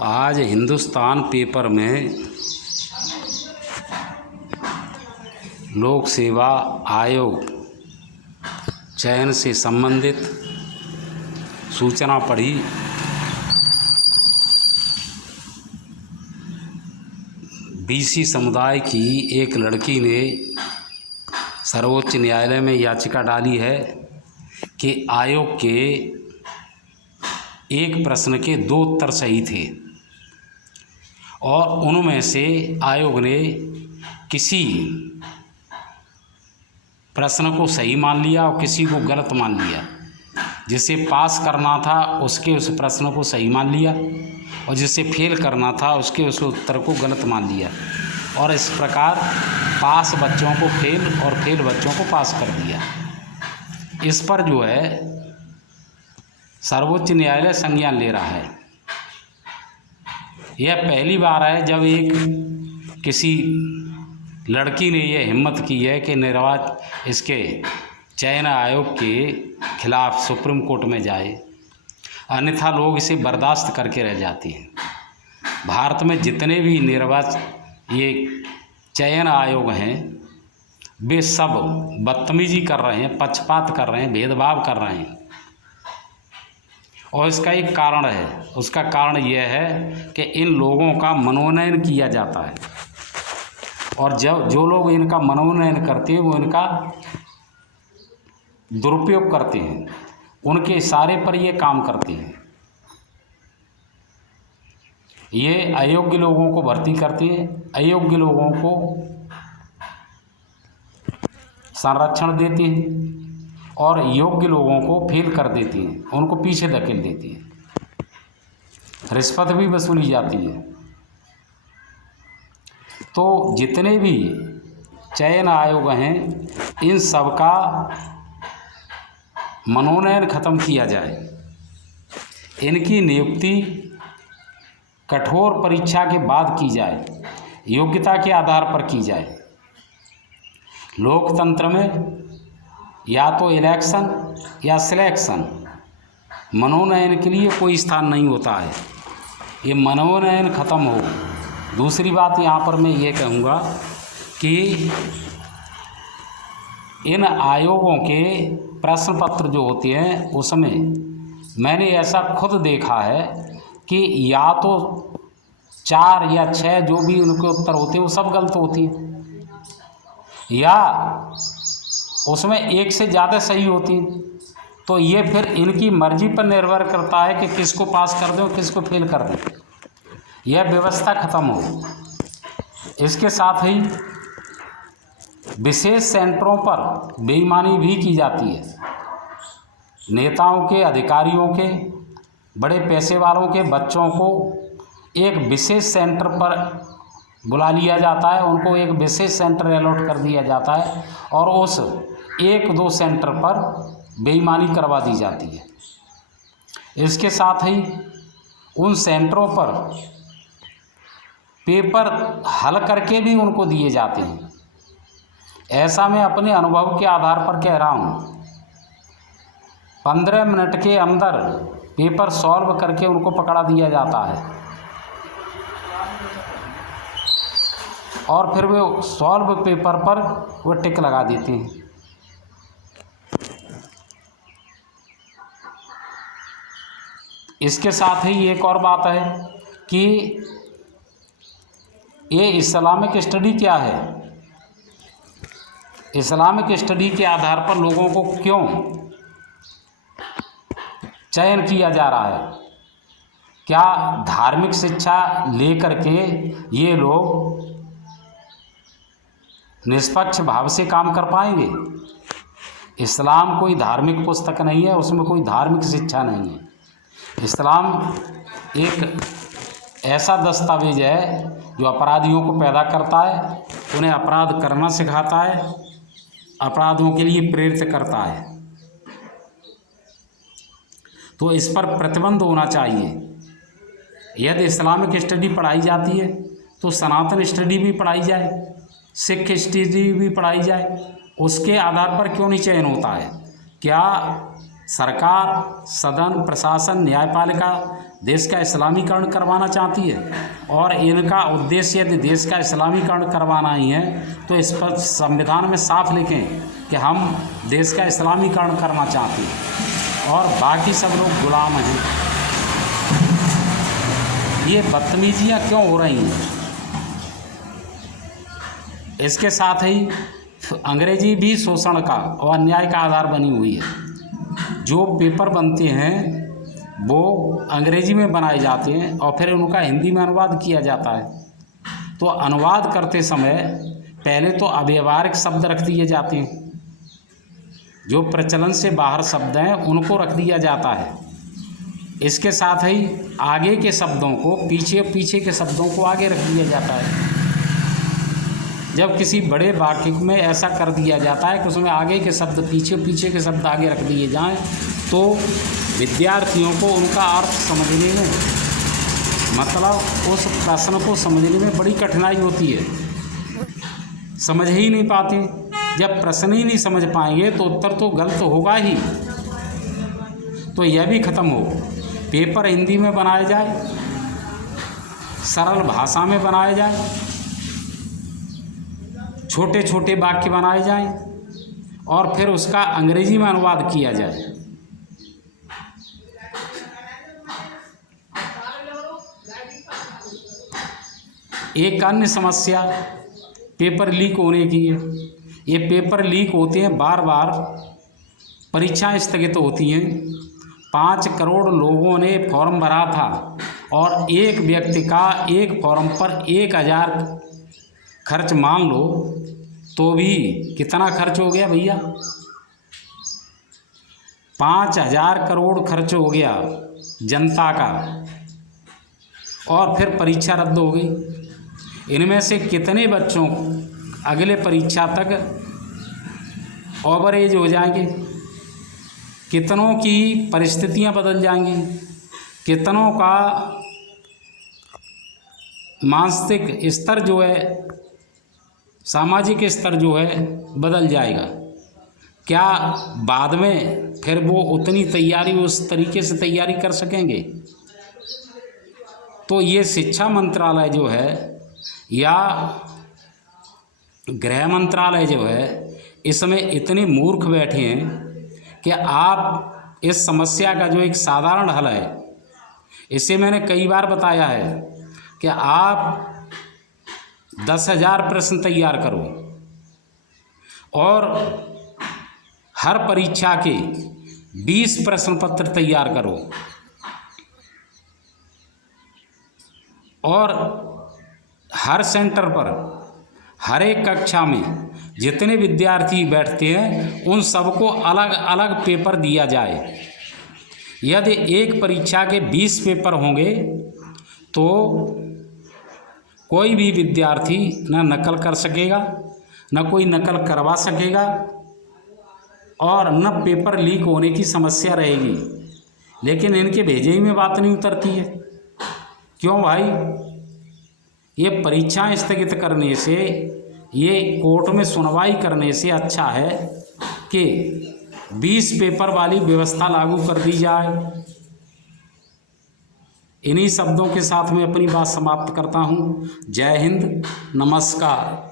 आज हिंदुस्तान पेपर में लोक सेवा आयोग चयन से संबंधित सूचना पढ़ी। बीसी समुदाय की एक लड़की ने सर्वोच्च न्यायालय में याचिका डाली है कि आयोग के एक प्रश्न के 2 उत्तर सही थे और उनमें से आयोग ने किसी प्रश्न को सही मान लिया और किसी को गलत मान लिया। जिसे पास करना था उसके उस प्रश्न को सही मान लिया और जिसे फेल करना था उसके उस उत्तर को गलत मान लिया, और इस प्रकार पास बच्चों को फेल और फेल बच्चों को पास कर दिया। इस पर जो है सर्वोच्च न्यायालय संज्ञान ले रहा है। यह पहली बार है जब एक किसी लड़की ने यह हिम्मत की है कि इसके चयन आयोग के खिलाफ सुप्रीम कोर्ट में जाए, अन्यथा लोग इसे बर्दाश्त करके रह जाते हैं। भारत में जितने भी ये चयन आयोग हैं वे सब बदतमीजी कर रहे हैं, पक्षपात कर रहे हैं, भेदभाव कर रहे हैं, और इसका एक कारण है। उसका कारण यह है कि इन लोगों का मनोनयन किया जाता है, और जो लोग इनका मनोनयन करते हैं वो इनका दुरुपयोग करते हैं, उनके इशारे पर ये काम करते हैं। ये अयोग्य लोगों को भर्ती करते हैं, अयोग्य लोगों को संरक्षण देते हैं और योग्य लोगों को फेल कर देती हैं, उनको पीछे धकेल देती हैं। रिश्वत भी वसूली जाती है। तो जितने भी चयन आयोग हैं इन सब का मनोनयन खत्म किया जाए, इनकी नियुक्ति कठोर परीक्षा के बाद की जाए, योग्यता के आधार पर की जाए। लोकतंत्र में या तो इलेक्शन या सिलेक्शन, मनोनयन के लिए कोई स्थान नहीं होता है। ये मनोनयन खत्म हो। दूसरी बात यहाँ पर मैं ये कहूँगा कि इन आयोगों के प्रश्न पत्र जो होते हैं उसमें मैंने ऐसा खुद देखा है कि या तो 4 या 6 जो भी उनके उत्तर होते हैं वो सब गलत होती हैं, या उसमें 1 से ज़्यादा सही होती हैं। तो ये फिर इनकी मर्जी पर निर्भर करता है कि किसको पास कर दें और किसको फेल कर दें। यह व्यवस्था खत्म हो। इसके साथ ही विशेष सेंटरों पर बेईमानी भी की जाती है। नेताओं के, अधिकारियों के, बड़े पैसे वालों के बच्चों को एक विशेष सेंटर पर बुला लिया जाता है, उनको एक विशेष सेंटर अलॉट कर दिया जाता है और उस 1-2 सेंटर पर बेईमानी करवा दी जाती है। इसके साथ ही उन सेंटरों पर पेपर हल करके भी उनको दिए जाते हैं। ऐसा मैं अपने अनुभव के आधार पर कह रहा हूँ। 15 मिनट के अंदर पेपर सॉल्व करके उनको पकड़ा दिया जाता है और फिर वे सॉल्व पेपर पर वो टिक लगा देते हैं। इसके साथ ही एक और बात है कि ये इस्लामिक स्टडी क्या है। इस्लामिक स्टडी के आधार पर लोगों को क्यों चयन किया जा रहा है? क्या धार्मिक शिक्षा लेकर के ये लोग निष्पक्ष भाव से काम कर पाएंगे? इस्लाम कोई धार्मिक पुस्तक नहीं है, उसमें कोई धार्मिक शिक्षा नहीं है। इस्लाम एक ऐसा दस्तावेज है जो अपराधियों को पैदा करता है, उन्हें अपराध करना सिखाता है, अपराधों के लिए प्रेरित करता है। तो इस पर प्रतिबंध होना चाहिए। यदि इस्लामिक स्टडी पढ़ाई जाती है तो सनातन स्टडी भी पढ़ाई जाए, सिख स्टडी भी पढ़ाई जाए। उसके आधार पर क्यों नहीं चयन होता है? क्या सरकार, सदन, प्रशासन, न्यायपालिका देश का इस्लामीकरण करवाना चाहती है, और इनका उद्देश्य यदि देश का इस्लामीकरण करवाना ही है तो इस पर संविधान में साफ लिखें कि हम देश का इस्लामीकरण करना चाहते हैं और बाकी सब लोग गुलाम हैं। ये बदतमीजियाँ क्यों हो रही हैं? इसके साथ ही अंग्रेजी भी शोषण का और अन्याय का आधार बनी हुई है। जो पेपर बनते हैं वो अंग्रेजी में बनाए जाते हैं और फिर उनका हिंदी में अनुवाद किया जाता है। तो अनुवाद करते समय पहले तो अव्यवहारिक शब्द रख दिए जाते हैं, जो प्रचलन से बाहर शब्द हैं उनको रख दिया जाता है। इसके साथ ही आगे के शब्दों को पीछे के शब्दों को आगे रख दिया जाता है। जब किसी बड़े वाक्य में ऐसा कर दिया जाता है कि उसमें आगे के शब्द पीछे के शब्द आगे रख दिए जाएं तो विद्यार्थियों को उनका अर्थ समझने में, मतलब उस प्रश्न को समझने में बड़ी कठिनाई होती है, समझ ही नहीं पाते। जब प्रश्न ही नहीं समझ पाएंगे तो उत्तर तो गलत होगा ही। तो यह भी ख़त्म हो, पेपर हिंदी में बनाए जाए, सरल भाषा में बनाए जाए, छोटे छोटे वाक्य बनाए जाएं और फिर उसका अंग्रेजी में अनुवाद किया जाए। एक अन्य समस्या पेपर लीक होने की है। ये पेपर लीक होते हैं, बार बार परीक्षाएं स्थगित होती हैं। 5 करोड़ लोगों ने फॉर्म भरा था और एक व्यक्ति का एक फॉर्म पर 1000 खर्च मान लो तो भी कितना खर्च हो गया भैया? 5000 करोड़ खर्च हो गया जनता का, और फिर परीक्षा रद्द हो गई। इनमें से कितने बच्चों अगले परीक्षा तक ओवरेज हो जाएंगे, कितनों की परिस्थितियां बदल जाएंगी, कितनों का मानसिक स्तर जो है, सामाजिक स्तर जो है बदल जाएगा। क्या बाद में फिर वो उतनी तैयारी उस तरीके से तैयारी कर सकेंगे? तो ये शिक्षा मंत्रालय जो है या गृह मंत्रालय जो है इसमें इतने मूर्ख बैठे हैं कि आप इस समस्या का जो एक साधारण हल है, इसे मैंने कई बार बताया है कि आप 10,000 प्रश्न तैयार करो और हर परीक्षा के 20 प्रश्न पत्र तैयार करो और हर सेंटर पर, हर एक कक्षा में जितने विद्यार्थी बैठते हैं उन सबको अलग अलग पेपर दिया जाए। यदि एक परीक्षा के 20 पेपर होंगे तो कोई भी विद्यार्थी न नकल कर सकेगा, न कोई नकल करवा सकेगा और न पेपर लीक होने की समस्या रहेगी। लेकिन इनके भेजे ही में बात नहीं उतरती है। क्यों भाई? ये परीक्षाएं स्थगित करने से, ये कोर्ट में सुनवाई करने से अच्छा है कि 20 पेपर वाली व्यवस्था लागू कर दी जाए। इन्हीं शब्दों के साथ मैं अपनी बात समाप्त करता हूँ। जय हिंद, नमस्कार।